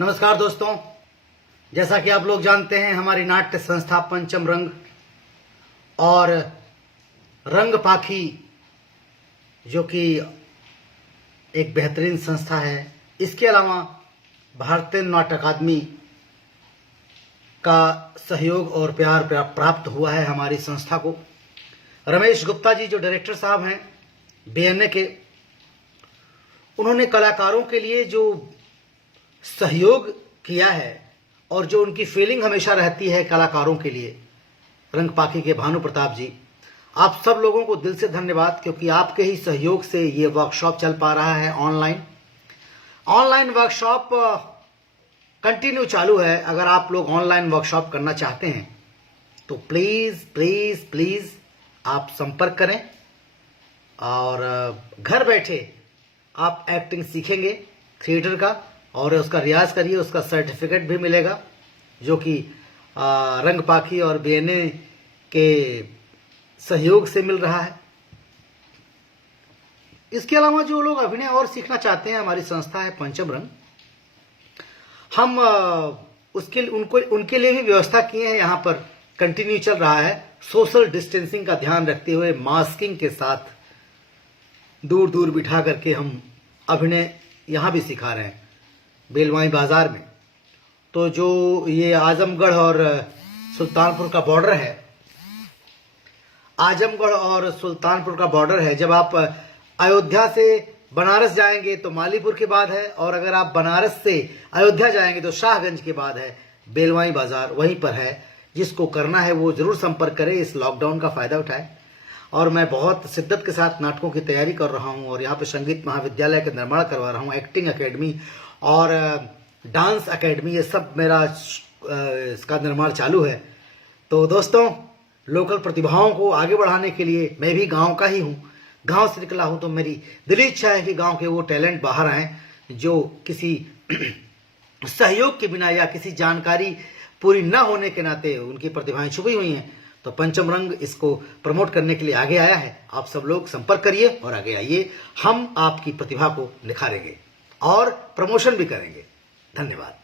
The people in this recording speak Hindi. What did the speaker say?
नमस्कार दोस्तों, जैसा कि आप लोग जानते हैं हमारी नाट्य संस्था पंचम रंग और रंग पाखी जो कि एक बेहतरीन संस्था है, इसके अलावा भारतीय नाट्य अकादमी का सहयोग और प्यार प्राप्त हुआ है हमारी संस्था को। रमेश गुप्ता जी जो डायरेक्टर साहब हैं बीएनए के, उन्होंने कलाकारों के लिए जो सहयोग किया है और जो उनकी फीलिंग हमेशा रहती है कलाकारों के लिए, रंग पाखी के भानु प्रताप जी, आप सब लोगों को दिल से धन्यवाद, क्योंकि आपके ही सहयोग से ये वर्कशॉप चल पा रहा है। ऑनलाइन वर्कशॉप कंटिन्यू चालू है। अगर आप लोग ऑनलाइन वर्कशॉप करना चाहते हैं तो प्लीज़ प्लीज़ प्लीज़ आप संपर्क करें और घर बैठे आप एक्टिंग सीखेंगे थिएटर का, और उसका रियाज करिए, उसका सर्टिफिकेट भी मिलेगा जो कि रंग पाखी और बीएनए के सहयोग से मिल रहा है। इसके अलावा जो लोग अभिनय और सीखना चाहते हैं, हमारी संस्था है पंचम रंग, हम उनके लिए भी व्यवस्था किए हैं। यहाँ पर कंटिन्यू चल रहा है, सोशल डिस्टेंसिंग का ध्यान रखते हुए मास्किंग के साथ दूर दूर बिठा करके हम अभिनय यहाँ भी सिखा रहे हैं बेलवाई बाजार में। तो जो ये आजमगढ़ और सुल्तानपुर का बॉर्डर है, आजमगढ़ और सुल्तानपुर का बॉर्डर है, जब आप अयोध्या से बनारस जाएंगे तो मालीपुर के बाद है, और अगर आप बनारस से अयोध्या जाएंगे तो शाहगंज के बाद है बेलवाई बाजार, वहीं पर है। जिसको करना है वो जरूर संपर्क करे, इस लॉकडाउन का फायदा उठाए। और मैं बहुत शिद्दत के साथ नाटकों की तैयारी कर रहा हूँ और यहाँ पे संगीत महाविद्यालय का निर्माण करवा रहा हूँ, एक्टिंग एकेडमी और डांस एकेडमी, ये सब मेरा इसका निर्माण चालू है। तो दोस्तों, लोकल प्रतिभाओं को आगे बढ़ाने के लिए, मैं भी गांव का ही हूँ, गांव से निकला हूँ, तो मेरी दिली इच्छा है कि गांव के वो टैलेंट बाहर आएँ जो किसी सहयोग के बिना या किसी जानकारी पूरी न होने के नाते उनकी प्रतिभाएं छुपी हुई हैं। तो पंचम रंग इसको प्रमोट करने के लिए आगे आया है। आप सब लोग संपर्क करिए और आगे आइए, हम आपकी प्रतिभा को निखारेंगे और प्रमोशन भी करेंगे। धन्यवाद।